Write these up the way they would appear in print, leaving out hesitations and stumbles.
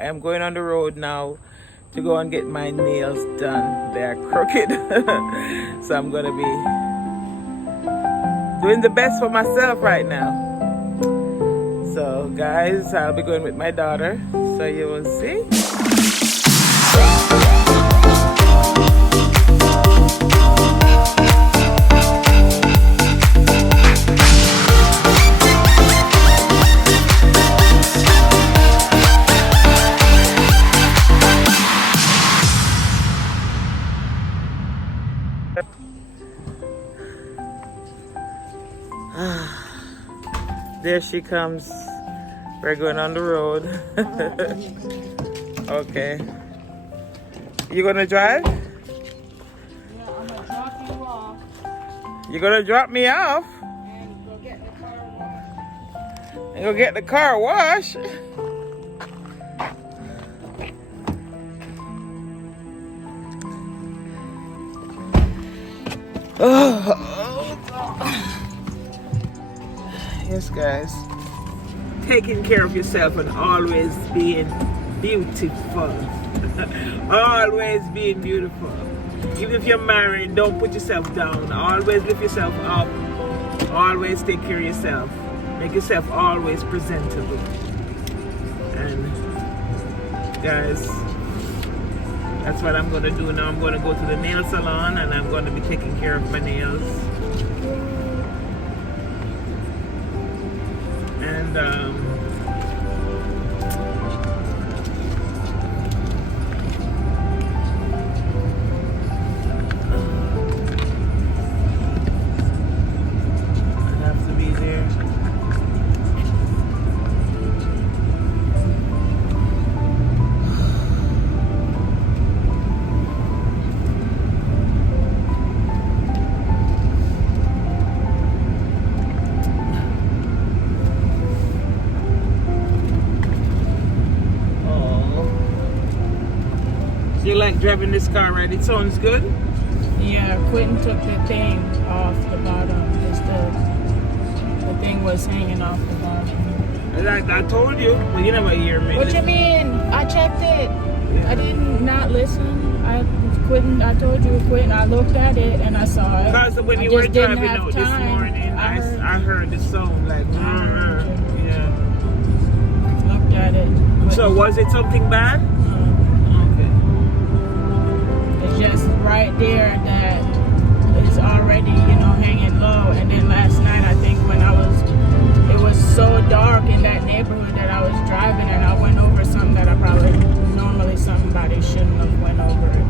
I am going on the road now to go and get my nails done. They are crooked. So I'm gonna be doing the best for myself right now. So guys, I'll be going with my daughter, so you will see. There she comes. We're going on the road. Okay. You gonna drive? Yeah, I'm gonna drop you off. You gonna drop me off? And go get the car washed. And go get the car washed? Yes, guys. Taking care of yourself and always being beautiful. Always being beautiful. Even if you're married, don't put yourself down. Always lift yourself up. Always take care of yourself. Make yourself always presentable. And guys, that's what I'm going to do now. I'm going to go to the nail salon and I'm going to be taking care of my nails. And I have to be there. You like driving this car, right? It sounds good? Yeah, Quentin took the thing off the bottom. Just the thing was hanging off the bottom. Like I told you, but you never hear me. What you mean? I checked it. Yeah. I didn't not listen. I told you Quentin. I looked at it and I saw it. Because when you were driving out this morning, I heard the sound like, yeah. Looked at it. So was it something bad? It's just right there that is already, hanging low. And then last night, I think when it was so dark in that neighborhood that I was driving and I went over something that I probably normally somebody shouldn't have went over it.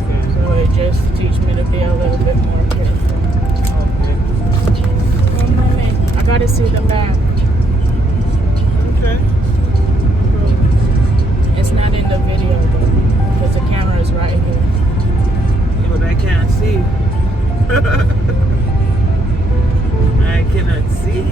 Okay. So it just teach me to be a little bit more careful. Okay. One moment. I gotta see the back. Okay. It's not in the video though, because the camera is right here. Yeah, but I can't see. I cannot see.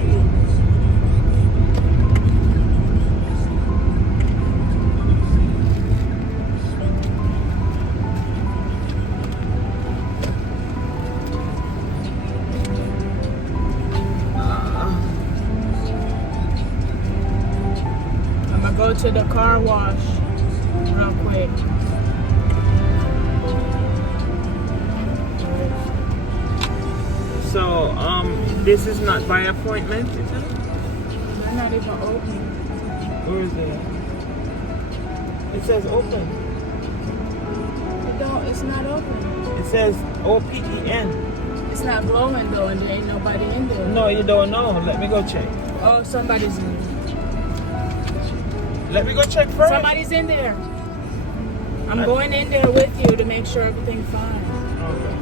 I'm gonna go to the car wash real quick. So, this is not by appointment, is it? They're not even open. Where is it? It says open. It's not open. It says OPEN. It's not glowing though, and there ain't nobody in there. No, you don't know. Let me go check. Oh, somebody's in there. Let me go check first. Somebody's in there. I'm going in there with you to make sure everything's fine. Okay.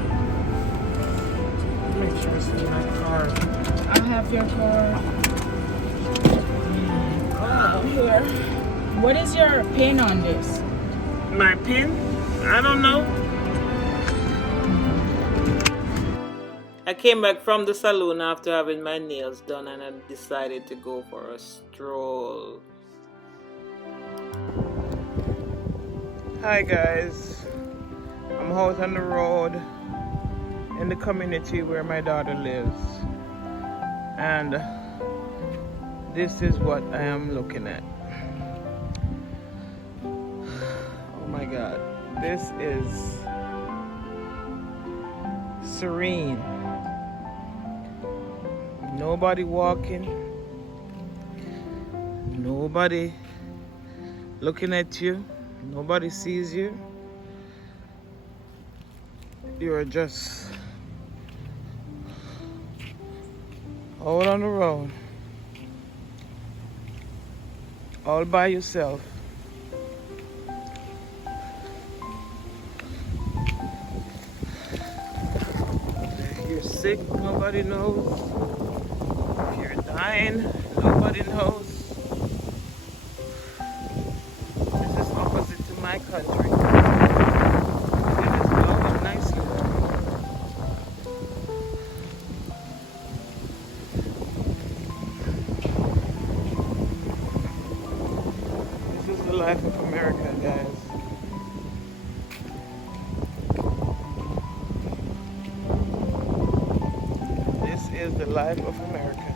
Make sure it's in my car. I have your car. Here. What is your pin on this? My pin? I don't know. I came back from the salon after having my nails done and I decided to go for a stroll. Hi guys, I'm out on the road in the community where my daughter lives, and this is what I am looking at. This is serene. Nobody walking. Nobody looking at you. Nobody sees you. You are just out on the road, all by yourself. If you're sick, nobody knows. If you're dying, nobody knows. This is opposite to my country. It is blowing nicely. This is the life of America, guys. This is the life of America.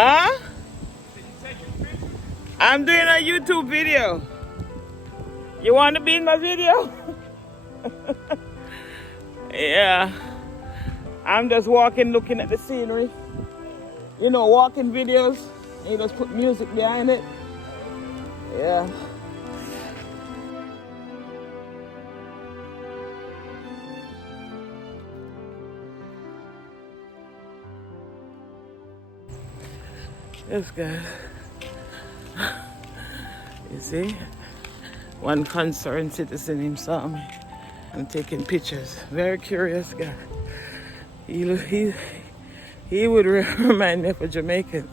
Huh? I'm doing a YouTube video. You want to be in my video? Yeah. I'm just walking, looking at the scenery. You know, walking videos. And you just put music behind it. Yeah. Yes, guys. You see? One concerned citizen him saw me. I'm taking pictures. Very curious guy. He would remind me of a Jamaican.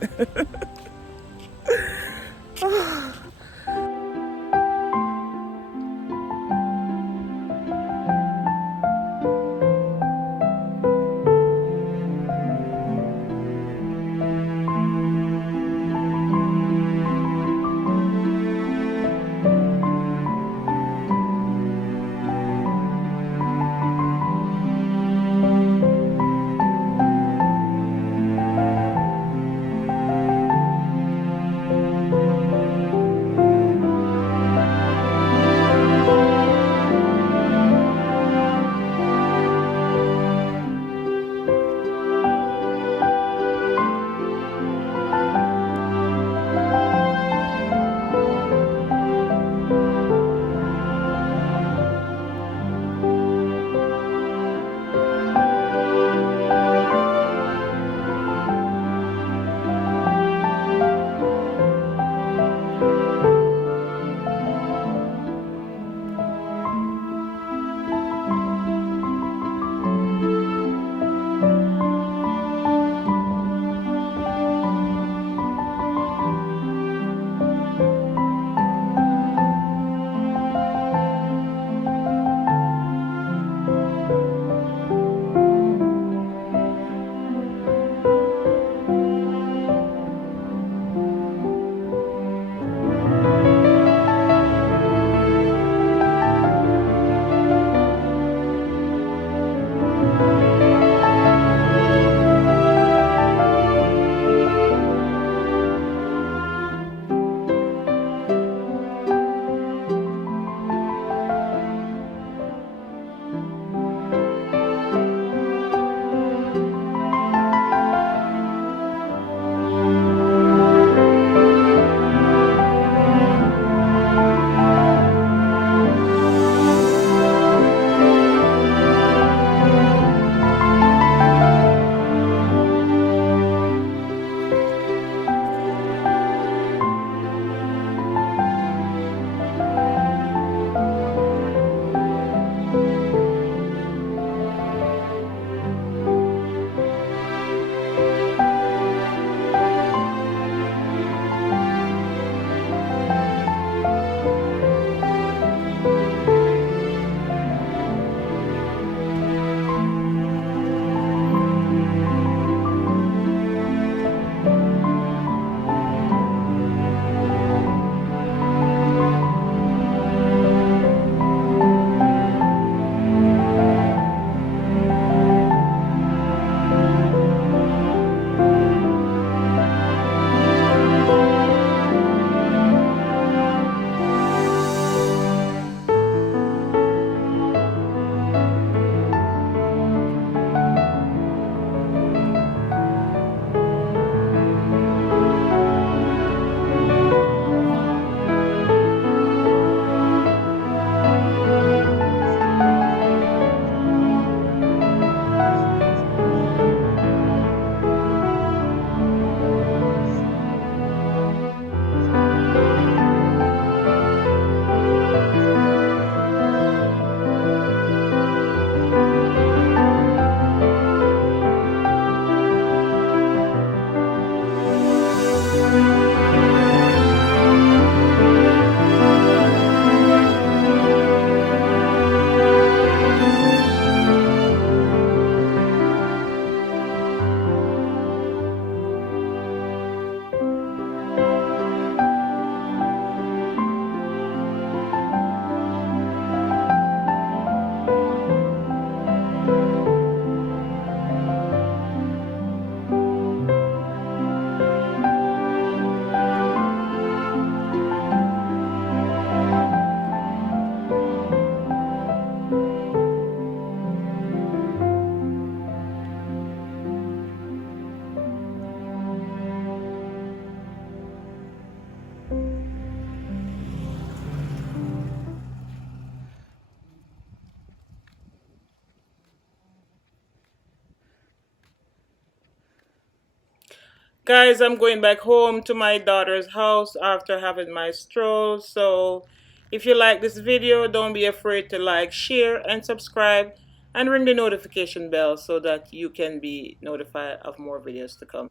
Guys, I'm going back home to my daughter's house after having my stroll. So if you like this video, don't be afraid to like, share, and subscribe, and ring the notification bell so that you can be notified of more videos to come.